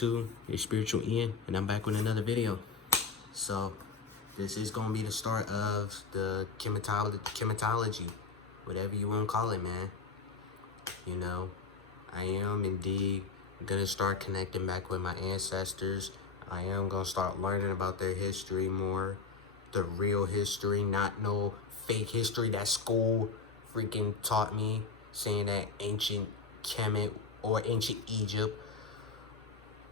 YouTube? Your spiritual Ian, and I'm back with another video. So, this is gonna be the start of the chematology, whatever you wanna call it, man. You know, I am indeed gonna start connecting back with my ancestors. I am gonna start learning about their history more, the real history, not no fake history that school freaking taught me, saying that ancient Kemet or ancient Egypt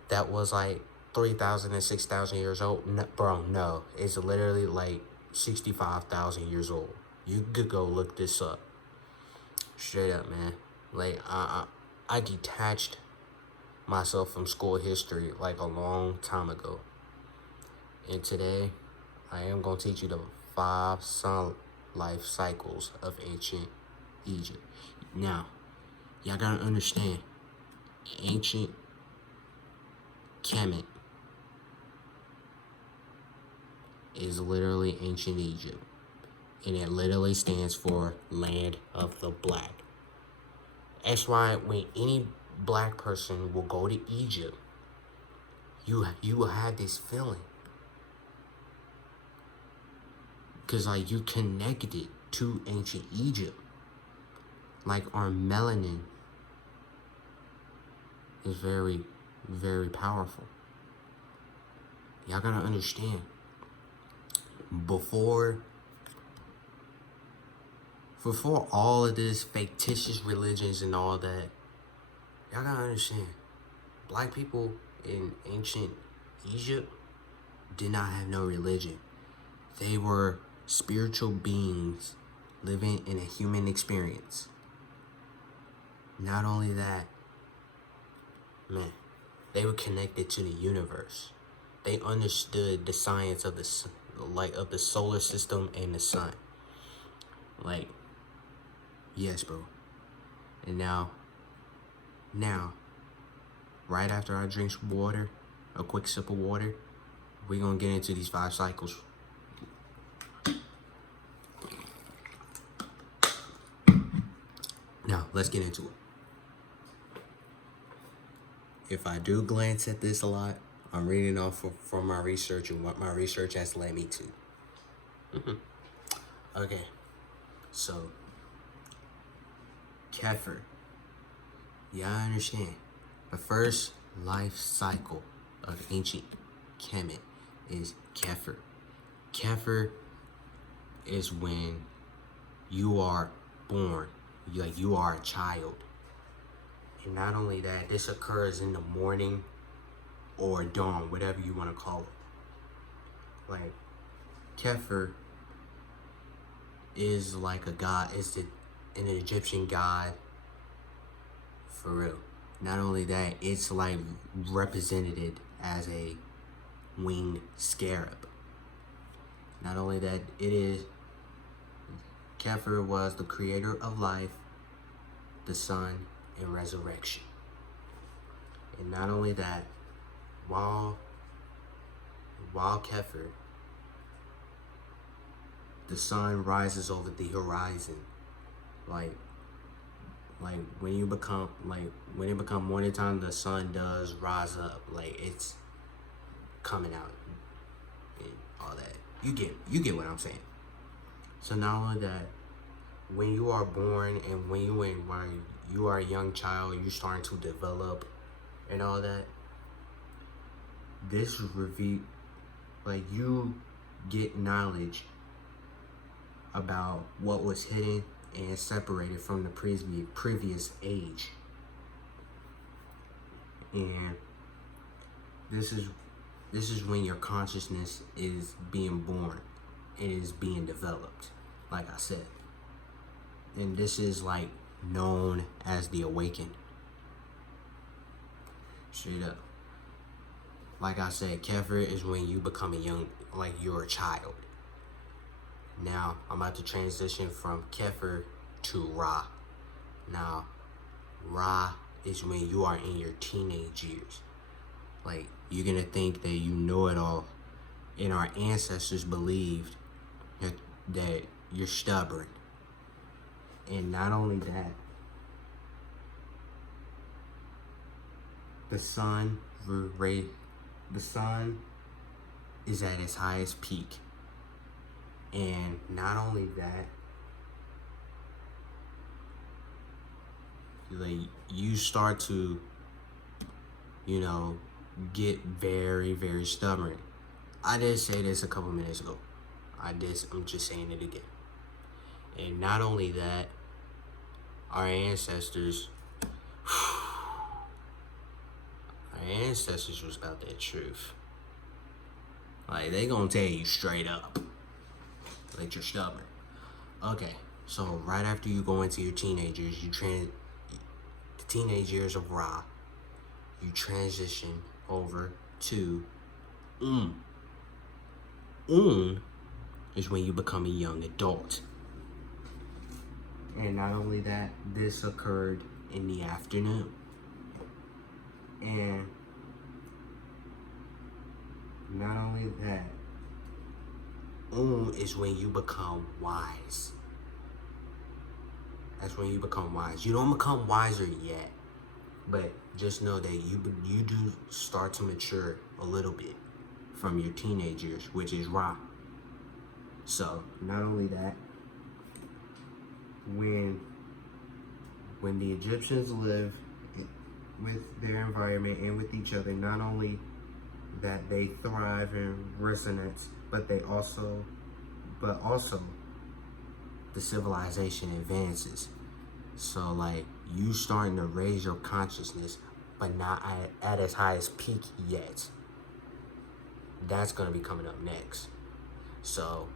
that was like 3,000 and 6,000 years old. No, bro, no. It's literally like 65,000 years old. You could go look this up. Straight up, man. Like, I detached myself from school history like a long time ago. And today, I am going to teach you the 5 sun life cycles of ancient Egypt. Now, y'all gotta understand, ancient Kemet is literally ancient Egypt, and it literally stands for land of the black. That's why when any black person will go to Egypt, you will have this feeling, because like you connected to ancient Egypt. Like our melanin is very, very powerful. Y'all gotta understand, before all of this fictitious religions and all that, y'all gotta understand, black people in ancient Egypt did not have no religion. They were spiritual beings living in a human experience. Not only that, man, they were connected to the universe. They understood the science of the solar system and the sun. Like, yes, bro. And now, right after I drink water, a quick sip of water, we're gonna get into these 5 cycles. Now, let's get into it. If I do glance at this a lot, I'm reading off from my research and what my research has led me to. Okay, so Kefir. Yeah, I understand. The first life cycle of ancient Kemet is Kefir. Kefir is when you are born, like you are a child. And not only that, this occurs in the morning or dawn, whatever you want to call it. Like, Kefir is like a god, an Egyptian god, for real. Not only that, it's like represented as a winged scarab. Not only that, Kefir was the creator of life, the sun, and resurrection. And not only that, while Kefir, the sun rises over the horizon. Like when it become morning time, the sun does rise up. Like it's coming out and all that. You get what I'm saying. So not only that, when you are born and when you are a young child, you're starting to develop and all that, this review, like you get knowledge about what was hidden and separated from the previous age. And this is when your consciousness is being born and is being developed, like I said. And this is like known as the awakened. Straight up. Like I said, Kefir is when you become you're a child. Now, I'm about to transition from Kefir to Ra. Now, Ra is when you are in your teenage years. Like, you're gonna think that you know it all. And our ancestors believed that you're stubborn. And not only that, the sun the sun is at its highest peak. And not only that, like, you start to, get very, very stubborn. I did say this a couple minutes ago. I'm just saying it again. And not only that, our ancestors was about that truth. Like, they gonna tell you straight up that you're stubborn. Okay, so right after you go into your teenage years, the teenage years of Ra, you transition over to is when you become a young adult. And not only that, this occurred in the afternoon. And not only that, is when you become wise. That's when you become wise. You don't become wiser yet, but just know that you do start to mature a little bit from your teenage years, which is Ra. So not only that, when the Egyptians lived with their environment and with each other, not only that they thrive in resonance, but also the civilization advances. So like, you starting to raise your consciousness, but not at its highest peak yet. That's gonna be coming up next. So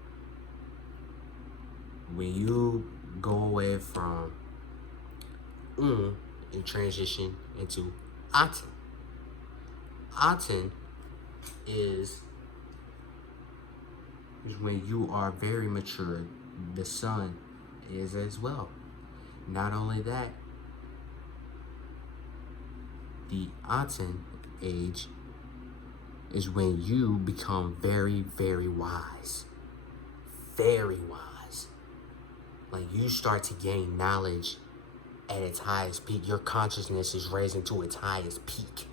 when you go away from and transition into Aten. Aten is when you are very mature. The sun is as well. Not only that, the Aten age is when you become very, very wise. Very wise. Like, you start to gain knowledge at its highest peak. Your consciousness is raising to its highest peak.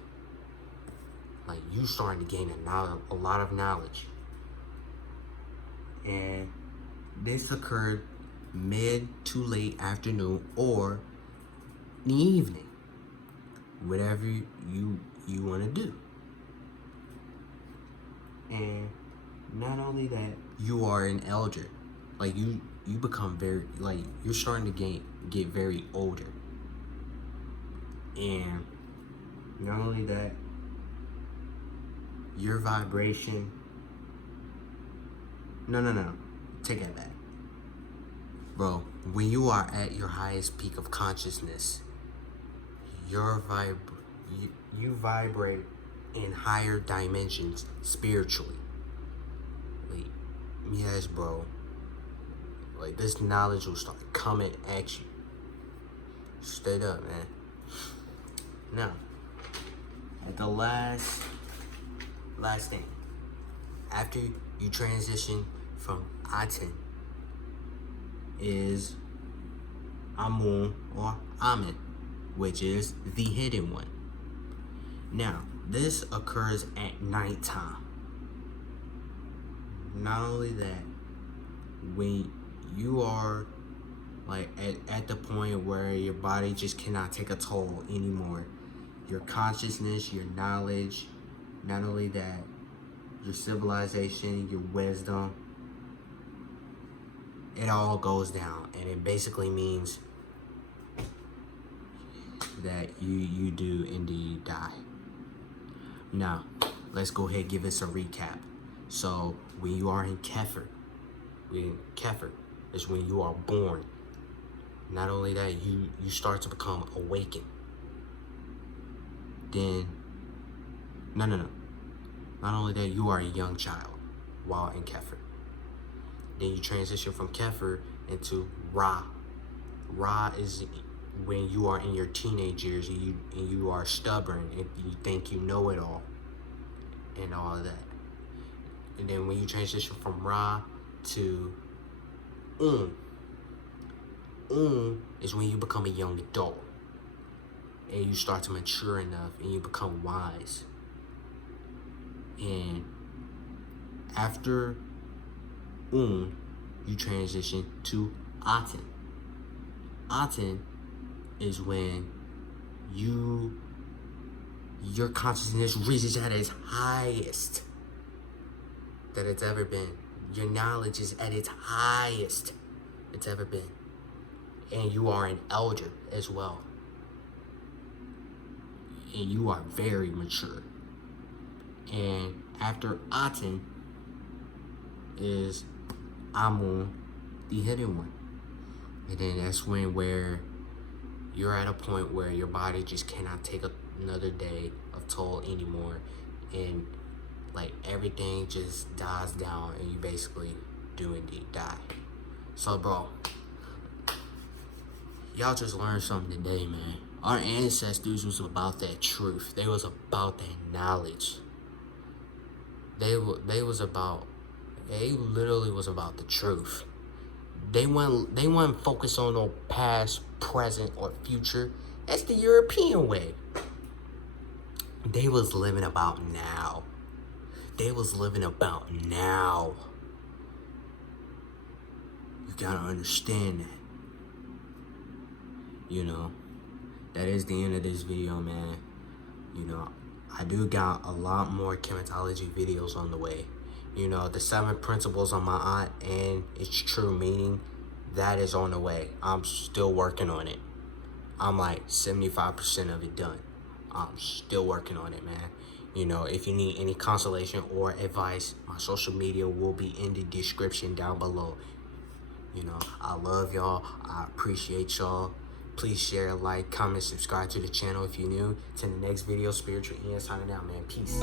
Like, you starting to gain a lot of knowledge. And this occurred mid to late afternoon or in the evening. Whatever you want to do. And not only that, you are an elder. Like, you become very, like, you're starting to get very older. And not only that, your vibration, no, take that back. Bro, when you are at your highest peak of consciousness, you vibrate in higher dimensions spiritually. Like, yes, bro. Like, this knowledge will start coming at you. Straight up, man. Now, at the last thing, after you transition from Aten, is Amun or Amen, which is the hidden one. Now, this occurs at nighttime. Not only that, when you are like at the point where your body just cannot take a toll anymore, your consciousness, your knowledge, not only that, your civilization, your wisdom, it all goes down. And it basically means that you do indeed die. Now, let's go ahead and give us a recap. So, when you are in Kefir is when you are born. Not only that, you start to become awakened. Then, no. Not only that, you are a young child while in Kefir. Then you transition from Kefir into Ra. Ra is when you are in your teenage years and you are stubborn and you think you know it all and all of that. And then when you transition from Ra to is when you become a young adult and you start to mature enough and you become wise. And after Un, you transition to Aten. Aten is when your consciousness reaches at its highest that it's ever been. Your knowledge is at its highest it's ever been. And you are an elder as well. And you are very mature. And after Aten is Amun, the hidden one. And then that's where you're at a point where your body just cannot take another day of toll anymore, and like everything just dies down and you basically do indeed die. So bro, y'all just learned something today, man. Our ancestors was about that truth. They was about that knowledge. They literally was about the truth. They weren't focused on no past, present, or future. That's the European way. They was living about now. They was living about now. You gotta understand that. You know, that is the end of this video, man. You know, I do got a lot more chematology videos on the way. You know, the 7 principles on my aunt and its true meaning, that is on the way. I'm still working on it. I'm like 75% of it done. I'm still working on it, man. You know, if you need any consolation or advice, my social media will be in the description down below. You know, I love y'all. I appreciate y'all. Please share, like, comment, subscribe to the channel if you're new. To the next video, Spiritual Ian signing out, man. Peace.